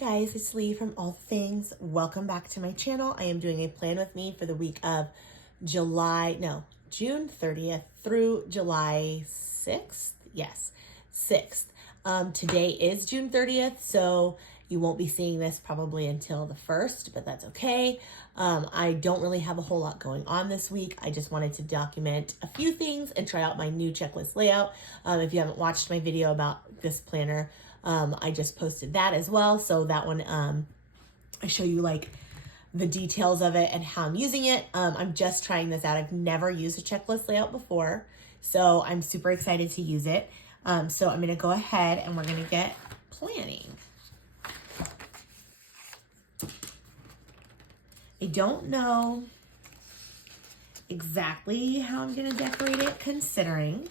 guys, it's Lee from All Things. Welcome back to my channel. I am doing a plan with me for the week of June 30th through July 6th. Yes, 6th. Today is June 30th, so you won't be seeing this probably until the 1st, but that's okay. I don't really have a whole lot going on this week. I just wanted to document a few things and try out my new checklist layout. If you haven't watched my video about this planner, I just posted that as well. So that one, I show you like the details of it and how I'm using it. I'm just trying this out. I've never used a checklist layout before, so I'm super excited to use it. So I'm going to go ahead and we're going to get planning. I don't know exactly how I'm going to decorate it, considering,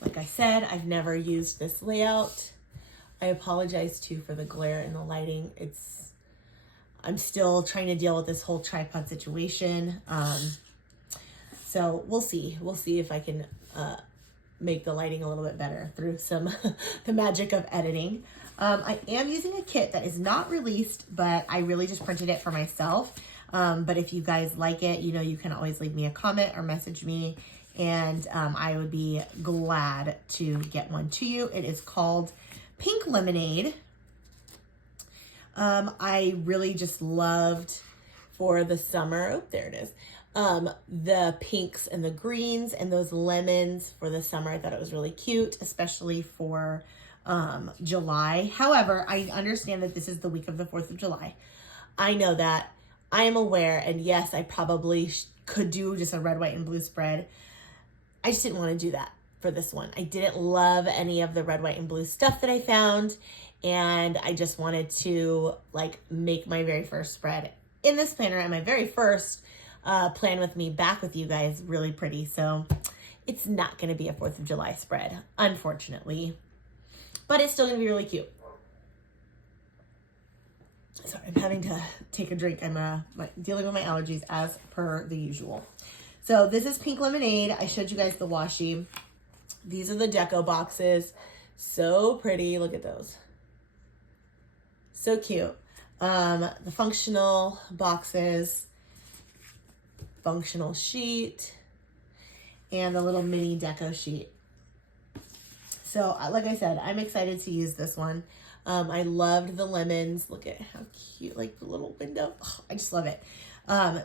like I said, I've never used this layout. I apologize too for the glare and the lighting. I'm still trying to deal with this whole tripod situation. So we'll see. We'll see if I can make the lighting a little bit better through some the magic of editing. I am using a kit that is not released, but I really just printed it for myself. But if you guys like it, you know, you can always leave me a comment or message me, and I would be glad to get one to you. It is called Pink Lemonade. I really just loved for the summer, oh, there it is, the pinks and the greens and those lemons for the summer. I thought it was really cute, especially for July. However, I understand that this is the week of the 4th of July. I know that. I am aware, and yes, I probably could do just a red, white, and blue spread. I just didn't want to do that for this one. I didn't love any of the red, white, and blue stuff that I found, and I just wanted to like make my very first spread in this planner and my very first plan with me back with you guys really pretty. So it's not going to be a 4th of July spread, unfortunately, but it's still going to be really cute. Sorry, I'm having to take a drink. I'm dealing with my allergies as per the usual. So this is Pink Lemonade. I showed you guys the washi. These are the deco boxes. So pretty. Look at those. So cute. The functional boxes, functional sheet, and the little mini deco sheet. So like I said, I'm excited to use this one. I loved the lemons. Look at how cute, like the little window. Oh, I just love it.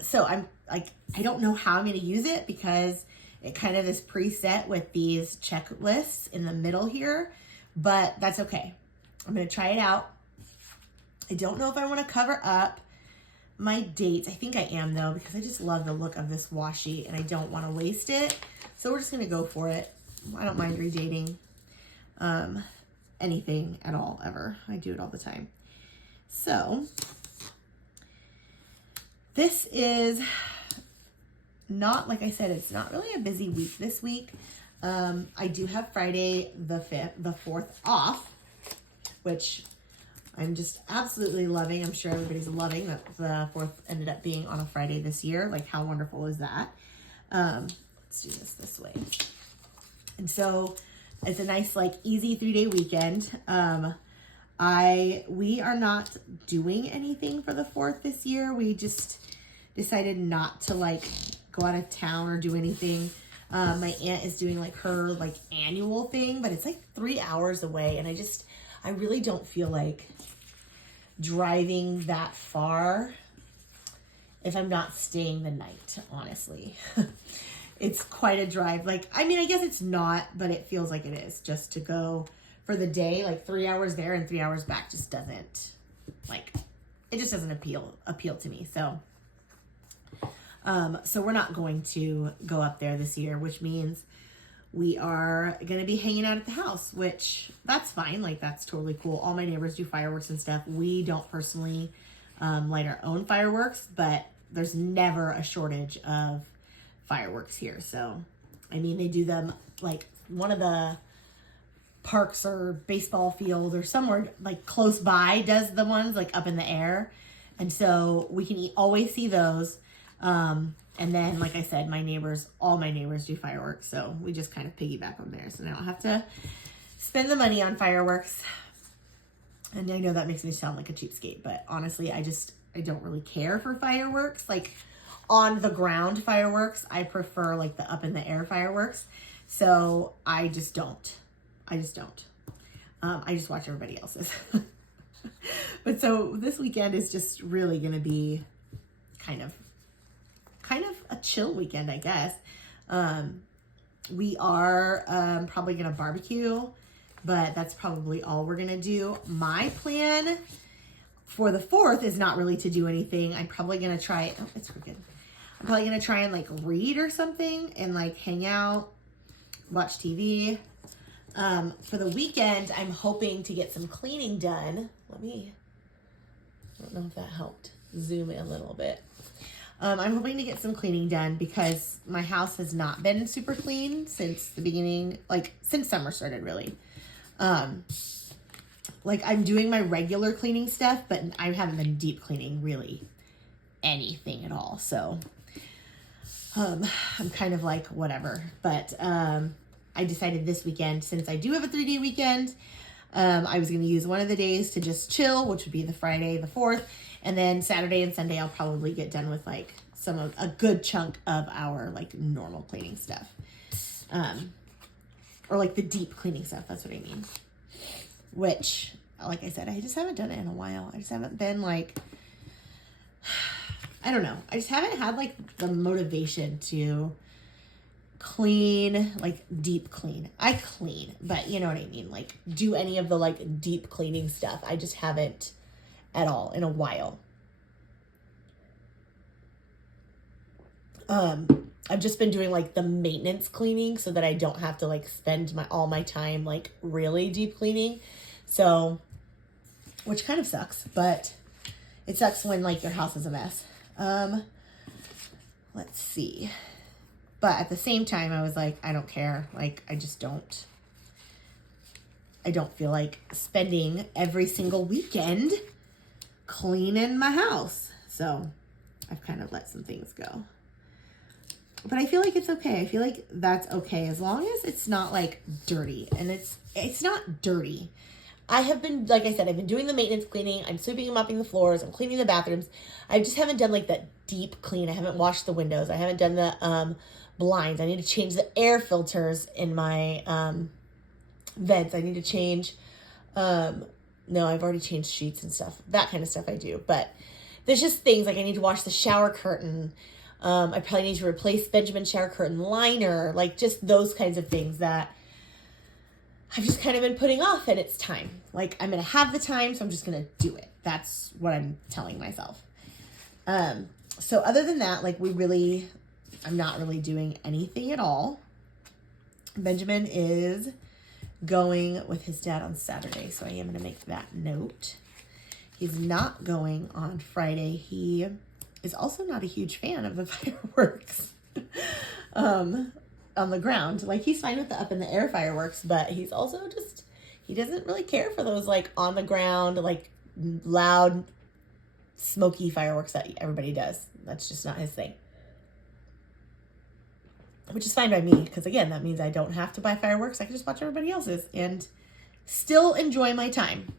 So I'm like, I don't know how I'm going to use it because it kind of is preset with these checklists in the middle here, but that's okay. I'm going to try it out. I don't know if I want to cover up my dates. I think I am though, because I just love the look of this washi and I don't want to waste it. So we're just going to go for it. I don't mind redating anything at all, ever. I do it all the time. So this is not, like I said, it's not really a busy week this week. I do have Friday the 4th off, which I'm just absolutely loving. I'm sure everybody's loving that the 4th ended up being on a Friday this year. Like, how wonderful is that? Let's do this way. And so it's a nice, like, easy 3-day weekend. We are not doing anything for the 4th this year. We just decided not to like go out of town or do anything. My aunt is doing like her like annual thing, but it's like 3 hours away, and I really don't feel like driving that far if I'm not staying the night, honestly. It's quite a drive. Like, I mean, I guess it's not, but it feels like it is, just to go for the day. Like 3 hours there and 3 hours back just doesn't, like, it just doesn't appeal to me. So we're not going to go up there this year, which means we are going to be hanging out at the house, which that's fine. Like, that's totally cool. All my neighbors do fireworks and stuff. We don't personally light our own fireworks, but there's never a shortage of fireworks here. So, I mean, they do them like one of the parks or baseball field or somewhere like close by does the ones like up in the air. And so we can always see those. And then, like I said, all my neighbors do fireworks. So we just kind of piggyback on theirs, and I don't have to spend the money on fireworks. And I know that makes me sound like a cheapskate, but honestly, I don't really care for fireworks. Like on the ground fireworks, I prefer like the up in the air fireworks. So I just don't. I just watch everybody else's. But so this weekend is just really going to be kind of a chill weekend, I guess. We are probably going to barbecue, but that's probably all we're going to do. My plan for the 4th is not really to do anything. I'm probably going to try, oh, it's crooked. I'm probably going to try and like read or something and like hang out, watch TV. For the weekend, I'm hoping to get some cleaning done. I don't know if that helped zoom in a little bit. I'm hoping to get some cleaning done because my house has not been super clean since the beginning, like since summer started really. Like I'm doing my regular cleaning stuff, but I haven't been deep cleaning really anything at all. So, I'm kind of like whatever, but, I decided this weekend, since I do have a 3-day weekend, I was going to use one of the days to just chill, which would be the Friday, the 4th. And then Saturday and Sunday, I'll probably get done with like a good chunk of our like normal cleaning stuff. Or like the deep cleaning stuff. That's what I mean. Which, like I said, I just haven't done it in a while. I just haven't been like, I don't know. I just haven't had like the motivation to clean, like deep clean. I clean, but you know what I mean? Like do any of the like deep cleaning stuff. I just haven't at all in a while. I've just been doing like the maintenance cleaning so that I don't have to like spend all my time like really deep cleaning. So, which kind of sucks, but it sucks when like your house is a mess. Let's see. But at the same time, I was like, I don't care. Like, I don't feel like spending every single weekend cleaning my house. So I've kind of let some things go. But I feel like it's okay. I feel like that's okay as long as it's not like dirty. And it's not dirty. I have been, like I said, I've been doing the maintenance cleaning. I'm sweeping and mopping the floors. I'm cleaning the bathrooms. I just haven't done like that deep clean. I haven't washed the windows. I haven't done the blinds. I need to change the air filters in my vents. I need to change, no, I've already changed sheets and stuff. That kind of stuff I do. But there's just things like I need to wash the shower curtain. I probably need to replace Benjamin's shower curtain liner. Like just those kinds of things that I've just kind of been putting off, and it's time. Like I'm going to have the time, so I'm just going to do it. That's what I'm telling myself. So other than that, like I'm not really doing anything at all. Benjamin is going with his dad on Saturday, so I am going to make that note. He's not going on Friday. He is also not a huge fan of the fireworks on the ground. Like he's fine with the up in the air fireworks, but he's also he doesn't really care for those like on the ground, like loud, smoky fireworks that everybody does. That's just not his thing. Which is fine by me, because again, that means I don't have to buy fireworks. I can just watch everybody else's and still enjoy my time.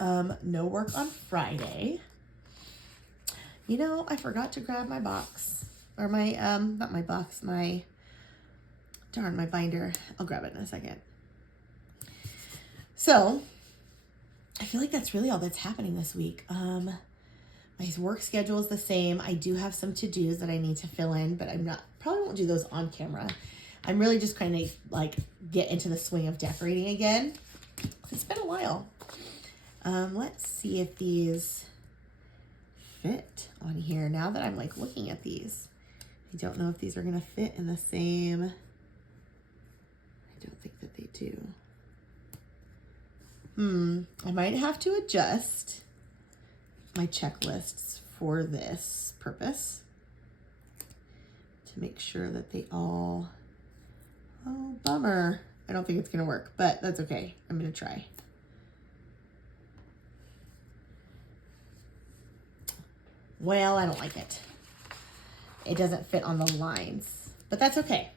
No work on Friday. You know, I forgot to grab my box. Or my, not my box, my binder. I'll grab it in a second. So, I feel like that's really all that's happening this week. My work schedule is the same. I do have some to-dos that I need to fill in, but probably won't do those on camera. I'm really just kind of like get into the swing of decorating again. It's been a while. Let's see if these fit on here now that I'm like looking at these. I don't know if these are going to fit in the same. I don't think that they do. I might have to adjust my checklists for this purpose to make sure that they all, oh, bummer. I don't think it's going to work, but that's okay. I'm going to try. Well, I don't like it. It doesn't fit on the lines, but that's okay.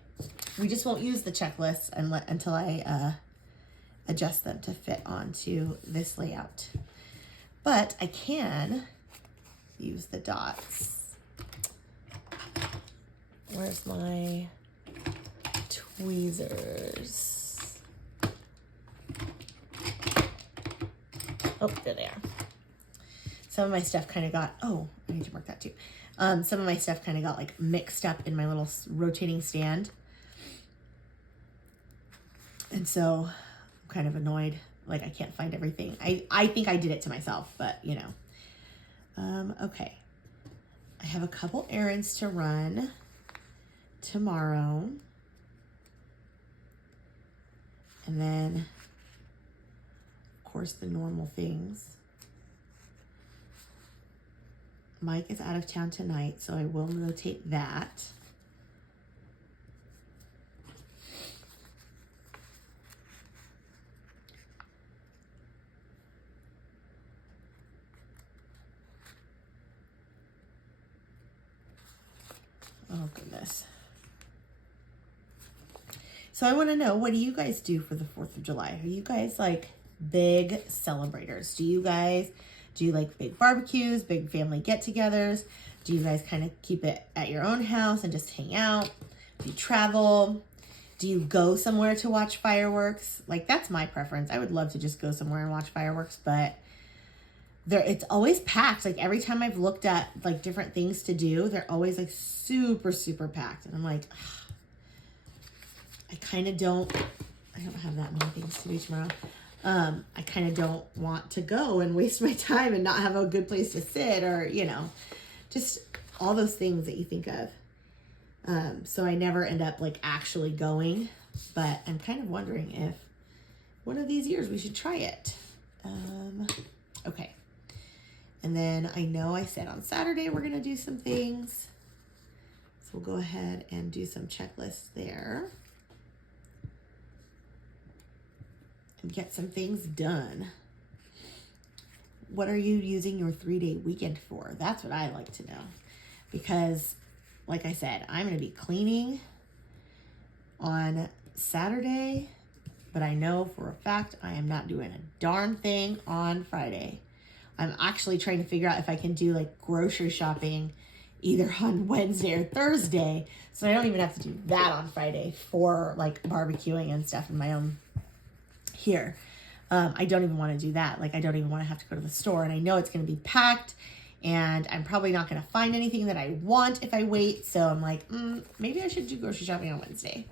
We just won't use the checklist until I adjust them to fit onto this layout. But I can use the dots. Where's my tweezers? Oh, there they are. Some of my stuff kind of got, oh, I need to mark that too. Some of my stuff kind of got like mixed up in my little rotating stand. And so I'm kind of annoyed. Like I can't find everything. I think I did it to myself, but you know. Okay. I have a couple errands to run tomorrow. And then, of course, the normal things. Mike is out of town tonight, so I will notate that. Oh, goodness. So I want to know, what do you guys do for the 4th of July? Are you guys like big celebrators? Do you guys do like big barbecues, big family get-togethers? Do you guys kind of keep it at your own house and just hang out? Do you travel? Do you go somewhere to watch fireworks? Like that's my preference. I would love to just go somewhere and watch fireworks, but it's always packed. Like every time I've looked at like different things to do, they're always like super, super packed. And I'm like, I don't have that many things to do tomorrow. I kind of don't want to go and waste my time and not have a good place to sit or, you know, just all those things that you think of. So I never end up like actually going, but I'm kind of wondering if one of these years we should try it. Okay. And then I know I said on Saturday we're going to do some things. So we'll go ahead and do some checklists there. And get some things done. What are you using your 3-day weekend for? That's what I like to know. Because, like I said, I'm going to be cleaning on Saturday. But I know for a fact I am not doing a darn thing on Friday. I'm actually trying to figure out if I can do like grocery shopping either on Wednesday or Thursday. So I don't even have to do that on Friday for like barbecuing and stuff in my own here. I don't even want to do that. Like I don't even want to have to go to the store, and I know it's going to be packed and I'm probably not going to find anything that I want if I wait. So I'm like, maybe I should do grocery shopping on Wednesday.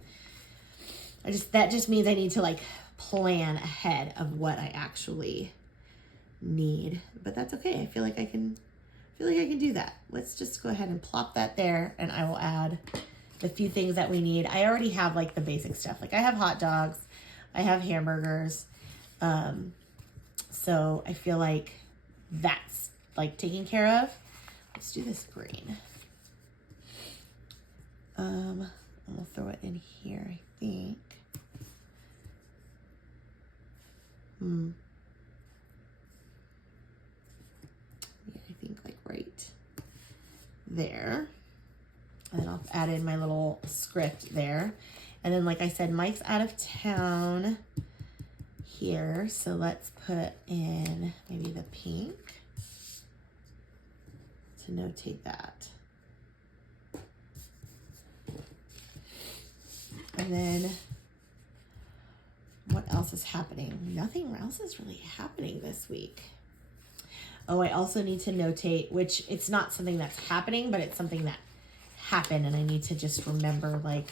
That just means I need to like plan ahead of what I actually need, but that's okay. I feel like I can do that. Let's just go ahead and plop that there, and I will add the few things that we need. I already have like the basic stuff. Like I have hot dogs, I have hamburgers. So I feel like that's like taken care of. Let's do this green. And we'll throw it in here, I think. Yeah, I think like right there. And then I'll add in my little script there. And then, like I said, Mike's out of town here. So let's put in maybe the pink to notate that. And then what else is happening? Nothing else is really happening this week. Oh, I also need to notate, which it's not something that's happening, but it's something that happened. And I need to just remember, like,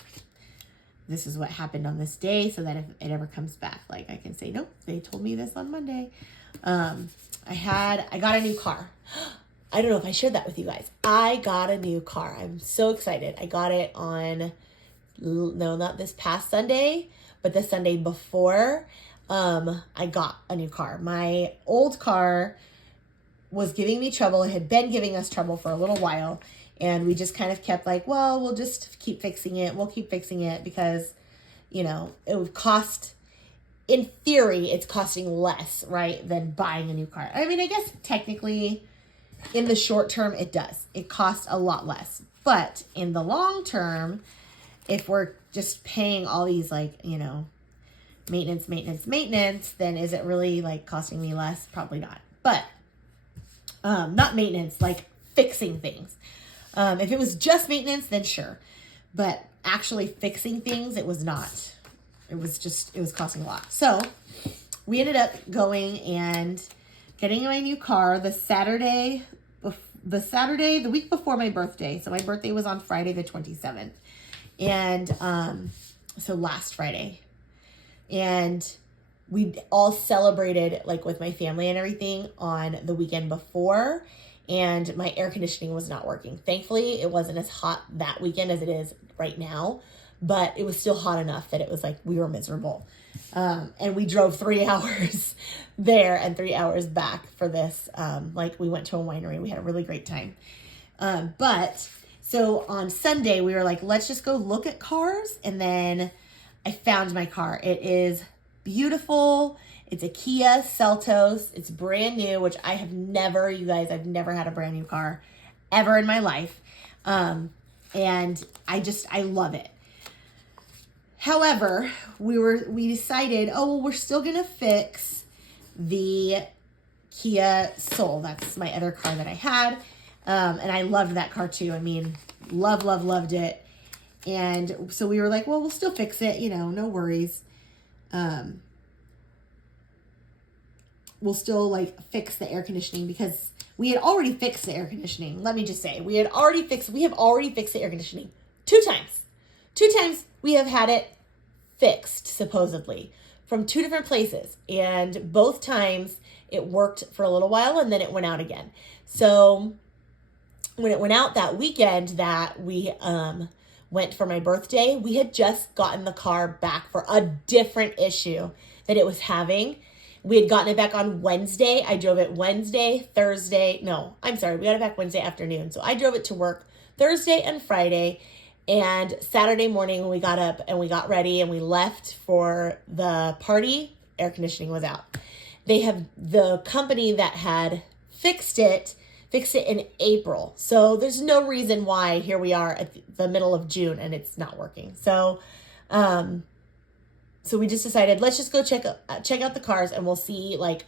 this is what happened on this day, so that if it ever comes back, like I can say, nope, they told me this on Monday. I got a new car. I don't know if I shared that with you guys. I got a new car. I'm so excited. I got it on, no, not this past Sunday, but the Sunday before. I got a new car. My old car was giving me trouble. It had been giving us trouble for a little while. And we just kind of kept like, well, we'll just keep fixing it. We'll keep fixing it because, you know, it would cost, in theory, it's costing less, right, than buying a new car. I mean, I guess technically in the short term, it does. It costs a lot less. But in the long term, if we're just paying all these like, you know, maintenance, then is it really like costing me less? Probably not. But not maintenance, like fixing things. If it was just maintenance, then sure. But actually fixing things, it was not. It was costing a lot. So we ended up going and getting my new car the week before my birthday. So my birthday was on Friday the 27th. And so last Friday. And we all celebrated like with my family and everything on the weekend before. And my air conditioning was not working. Thankfully, it wasn't as hot that weekend as it is right now. But it was still hot enough that it was like we were miserable. And we drove 3 hours there and 3 hours back for this. Like we went to a winery. We had a really great time. But so on Sunday, we were like, let's just go look at cars. And then I found my car. It is beautiful. It's a Kia Seltos. It's brand new, which I've never had a brand new car ever in my life. And I love it. However, we decided, we're still going to fix the Kia Soul. That's my other car that I had. And I loved that car too. I mean, loved it. And so we were like, well, we'll still fix it, no worries. We'll still like fix the air conditioning because we had already fixed the air conditioning. Let me just say, we have already fixed the air conditioning 2 times. 2 times we have had it fixed, supposedly, from 2 different places. And both times it worked for a little while and then it went out again. So when it went out that weekend that we went for my birthday, we had just gotten the car back for a different issue that it was having. We had gotten it back on Wednesday. I drove it Wednesday, Thursday. No, I'm sorry. We got it back Wednesday afternoon. So I drove it to work Thursday and Friday. And Saturday morning when we got up and we got ready and we left for the party, air conditioning was out. The company that had fixed it in April. So there's no reason why here we are at the middle of June and it's not working. So we just decided, let's just go check out the cars and we'll see like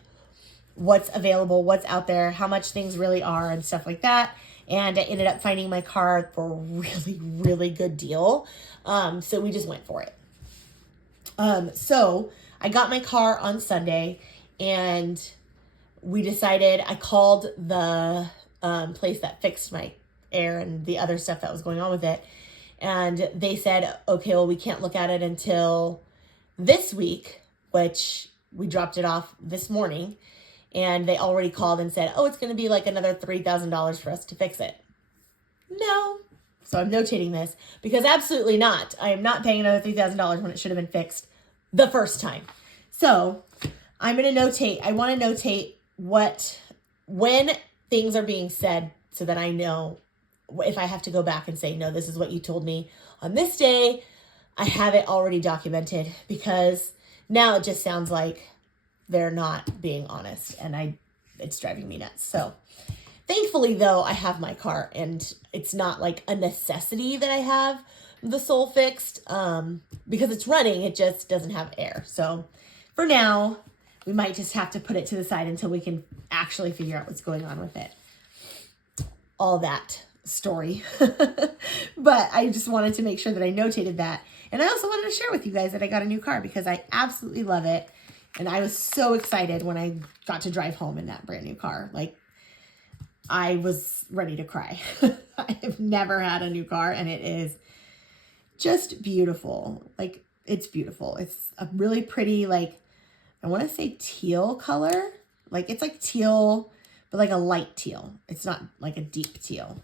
what's available, what's out there, how much things really are and stuff like that. And I ended up finding my car for a really, really good deal. So we just went for it. So I got my car on Sunday and we decided, I called the place that fixed my air and the other stuff that was going on with it. And they said, okay, well, we can't look at it until this week, which we dropped it off this morning. And they already called and said, it's going to be like another $3,000 for us to fix it. No. So I'm notating this because absolutely not. I am not paying another $3,000 when it should have been fixed the first time. So I'm going to notate. I want to notate when things are being said so that I know if I have to go back and say, no, this is what you told me on this day. I have it already documented because now it just sounds like they're not being honest and it's driving me nuts. So thankfully though, I have my car and it's not like a necessity that I have the Soul fixed because it's running. It just doesn't have air. So for now, we might just have to put it to the side until we can actually figure out what's going on with it. All that story. But I just wanted to make sure that I notated that. And I also wanted to share with you guys that I got a new car because I absolutely love it. And I was so excited when I got to drive home in that brand new car. Like, I was ready to cry. I have never had a new car, and it is just beautiful. Like, it's beautiful. It's a really pretty, like, I want to say teal color. Like, it's like teal, but like a light teal. It's not like a deep teal.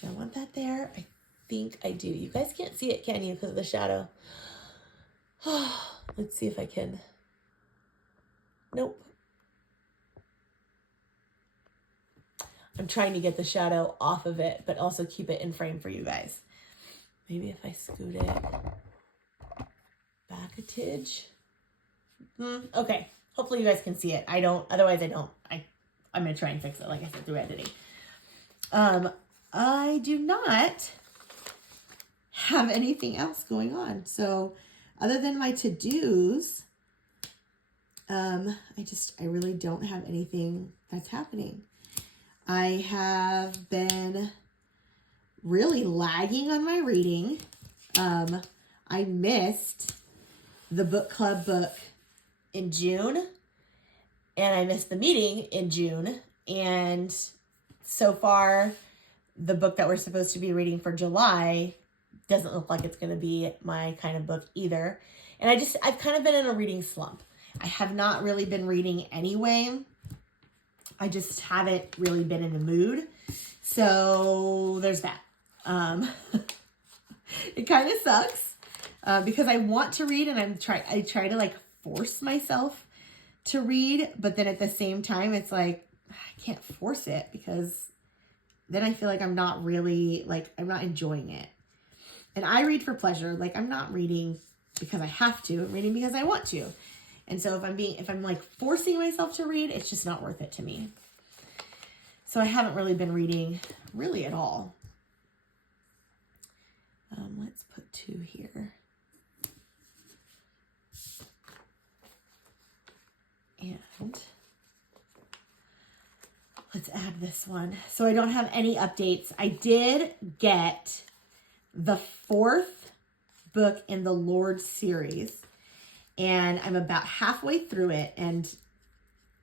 Do I want that there? I think I do. You guys can't see it, can you, because of the shadow? Let's see if I can. Nope. I'm trying to get the shadow off of it, but also keep it in frame for you guys. Maybe if I scoot it back a tidge. Okay. Hopefully you guys can see it. Otherwise I don't. I'm going to try and fix it, like I said, through editing. I do not have anything else going on. So other than my to-dos, I really don't have anything that's happening. I have been really lagging on my reading. I missed the book club book in June, and I missed the meeting in June. And so far, the book that we're supposed to be reading for July doesn't look like it's going to be my kind of book either. And I've kind of been in a reading slump. I have not really been reading anyway. I just haven't really been in the mood. So there's that. It kind of sucks because I want to read, and I try to like force myself to read, but then at the same time, it's like, I can't force it because then I feel like I'm not really, like, I'm not enjoying it. And I read for pleasure. Like, I'm not reading because I have to. I'm reading because I want to. And so if I'm like forcing myself to read, it's just not worth it to me. So I haven't really been reading really at all. Let's put 2 here. And let's add this one. So I don't have any updates. I did get the 4th book in the Lord series, and I'm about halfway through it, and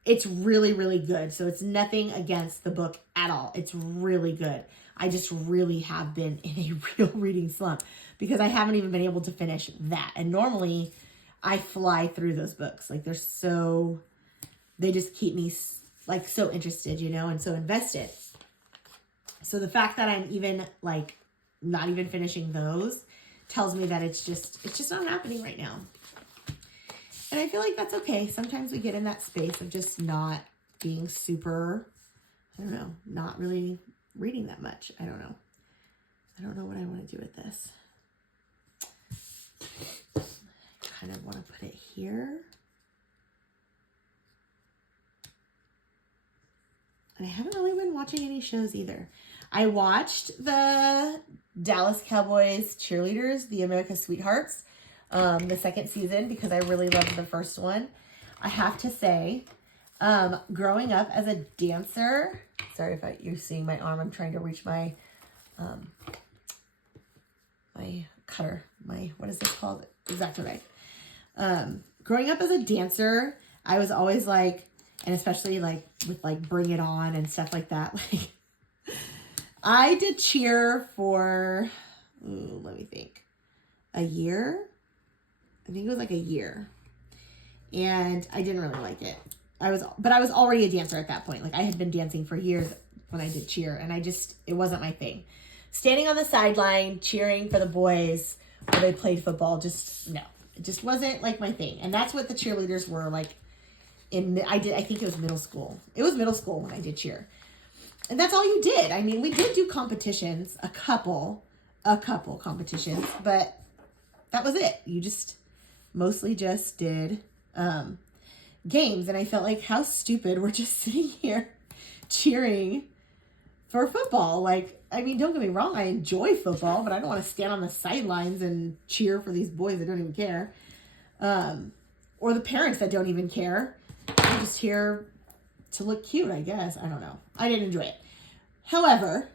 it's really, really good. So it's nothing against the book at all. It's really good. I just really have been in a real reading slump because I haven't even been able to finish that. And normally I fly through those books. Like they just keep me like so interested, you know, and so invested. So the fact that I'm even like not even finishing those tells me that it's just not happening right now. And I feel like that's okay. Sometimes we get in that space of just not being super, I don't know, not really reading that much. I don't know. I don't know what I want to do with this. I kind of want to put it here. And I haven't really been watching any shows either. I watched the Dallas Cowboys cheerleaders, the America's Sweethearts, the 2nd season because I really loved the first one. I have to say, growing up as a dancer, sorry if you're seeing my arm, I'm trying to reach my, my cutter, what is this called? Exactly right. Growing up as a dancer, I was always like, and especially like with like Bring It On and stuff like that, like I did cheer for, let me think, a year. I think it was like a year. And I didn't really like it. But I was already a dancer at that point. Like I had been dancing for years when I did cheer, and it wasn't my thing. Standing on the sideline, cheering for the boys while they played football, no. It just wasn't like my thing. And that's what the cheerleaders were like I think it was middle school. It was middle school when I did cheer. And that's all you did. I mean, we did do competitions, a couple competitions, but that was it. You mostly just did games. And I felt like how stupid we're just sitting here cheering for football. Like, I mean, don't get me wrong. I enjoy football, but I don't want to stand on the sidelines and cheer for these boys that don't even care. Or the parents that don't even care. I'm just here to look cute, I guess. I don't know. I didn't enjoy it. However,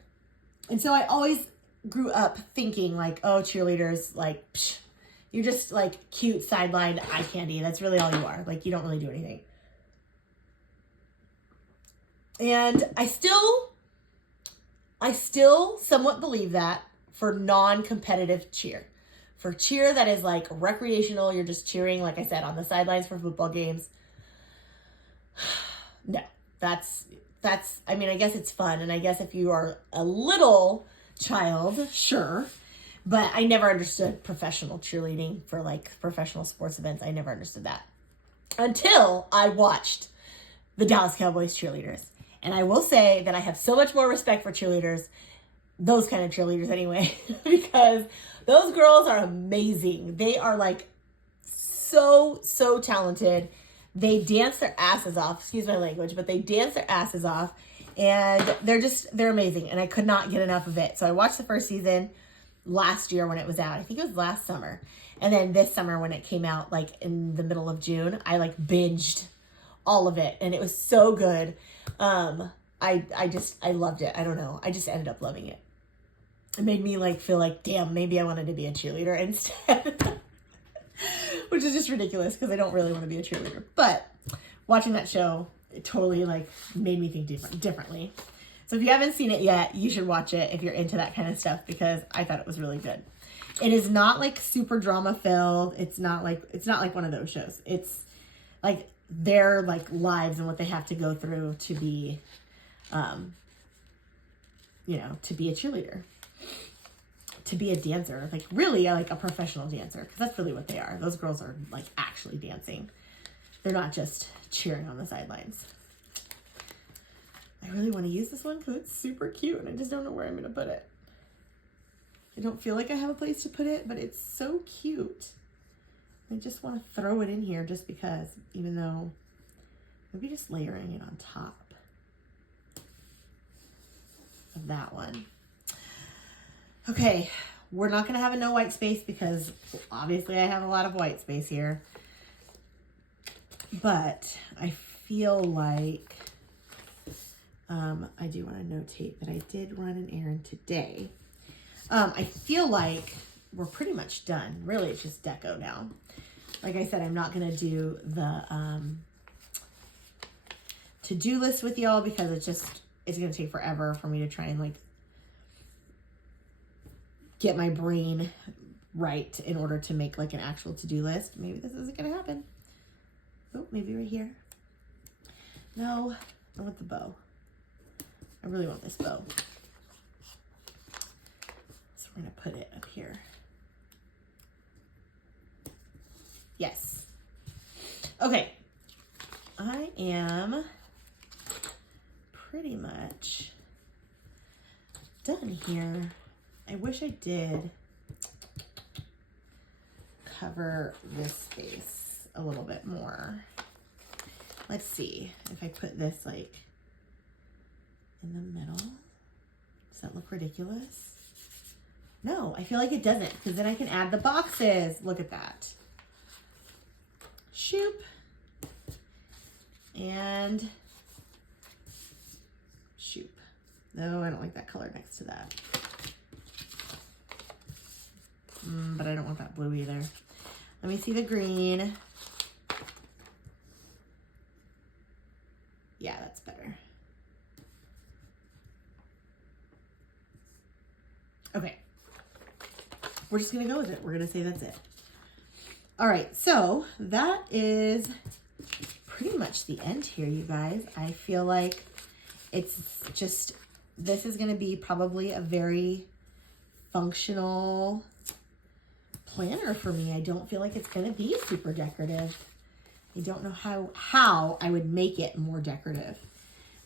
and so I always grew up thinking like, oh, cheerleaders, like, psh, you're just like cute sideline eye candy. That's really all you are. Like, you don't really do anything. And I still somewhat believe that for non-competitive cheer. For cheer that is like recreational, you're just cheering, like I said, on the sidelines for football games. No, I mean, I guess it's fun. And I guess if you are a little child, sure. But I never understood professional cheerleading for like professional sports events. I never understood that until I watched the Dallas Cowboys cheerleaders. And I will say that I have so much more respect for cheerleaders, those kind of cheerleaders anyway, because those girls are amazing. They are like so talented. They dance their asses off, excuse my language, but they dance their asses off, and they're amazing. And I could not get enough of it. So I watched the first season, last year when it was out. I think it was last summer. And then this summer when it came out, like in the middle of June, I like binged all of it and it was so good. I loved it. I don't know. I just ended up loving it. It made me like feel like, damn, maybe I wanted to be a cheerleader instead. Which is just ridiculous because I don't really want to be a cheerleader. But watching that show, it totally like made me think differently. So if you haven't seen it yet, you should watch it if you're into that kind of stuff because I thought it was really good. It is not like super drama filled. It's not like one of those shows. It's like their like lives and what they have to go through to be, to be a cheerleader, to be a dancer, like really like a professional dancer, because that's really what they are. Those girls are like actually dancing. They're not just cheering on the sidelines. I really want to use this one because it's super cute and I just don't know where I'm going to put it. I don't feel like I have a place to put it, but it's so cute. I just want to throw it in here just because, even though maybe just layering it on top of that one. Okay, we're not going to have a no white space because obviously I have a lot of white space here. But I feel like I do want to notate that I did run an errand today. I feel like we're pretty much done. Really, it's just deco now. Like I said, I'm not going to do the to-do list with y'all because it's going to take forever for me to try and like get my brain right in order to make like an actual to-do list. Maybe this isn't going to happen. Oh, maybe right here. No, I want the bow. I really want this bow. So we're going to put it up here. Yes. Okay. I am pretty much done here. I wish I did cover this space a little bit more. Let's see if I put this like in the middle. Does that look ridiculous? No, I feel like it doesn't because then I can add the boxes. Look at that. Shoop. And shoop. No, I don't like that color next to that. But I don't want that blue either. Let me see the green. Yeah, that's better. Okay. We're just going to go with it. We're going to say that's it. All right. So that is pretty much the end here, you guys. I feel like it's just, this is going to be probably a very functional planner for me. I don't feel like it's going to be super decorative. I don't know how I would make it more decorative.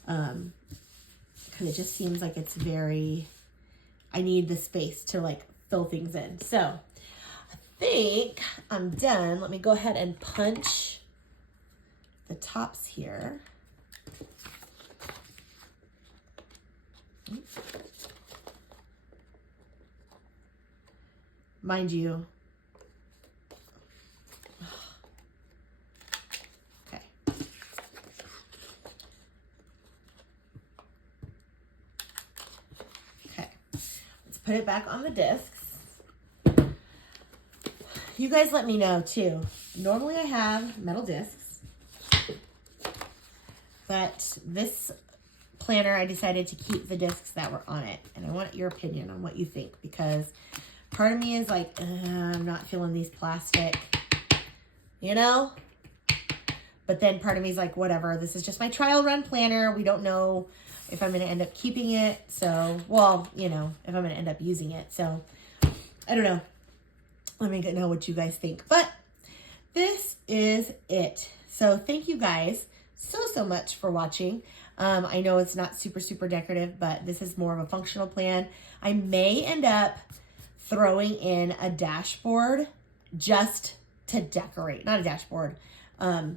Because it just seems like it's very, I need the space to like fill things in. So I think I'm done. Let me go ahead and punch the tops here. Mind you, okay. Okay, let's put it back on the discs. You guys let me know too. Normally I have metal discs, but this planner I decided to keep the discs that were on it, and I want your opinion on what you think because part of me is like, I'm not feeling these plastic, you know? But then part of me is like, whatever, this is just my trial run planner. We don't know if I'm going to end up keeping it. So, well, you know, if I'm going to end up using it. So, I don't know. Let me know what you guys think. But this is it. So, thank you guys so much for watching. I know it's not super decorative, but this is more of a functional plan. I may end up throwing in a dashboard just to decorate, not a dashboard, a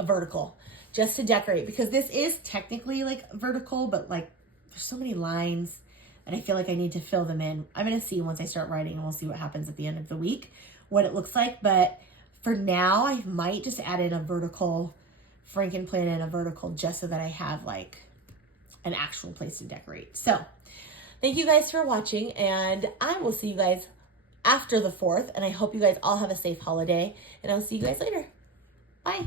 vertical, just to decorate because this is technically like vertical, but like there's so many lines and I feel like I need to fill them in. I'm going to see once I start writing, and we'll see what happens at the end of the week, what it looks like. But for now, I might just add in a vertical Frankenplan and a vertical just so that I have like an actual place to decorate. So thank you guys for watching, and I will see you guys after the 4th, and I hope you guys all have a safe holiday, and I'll see you guys later. Bye.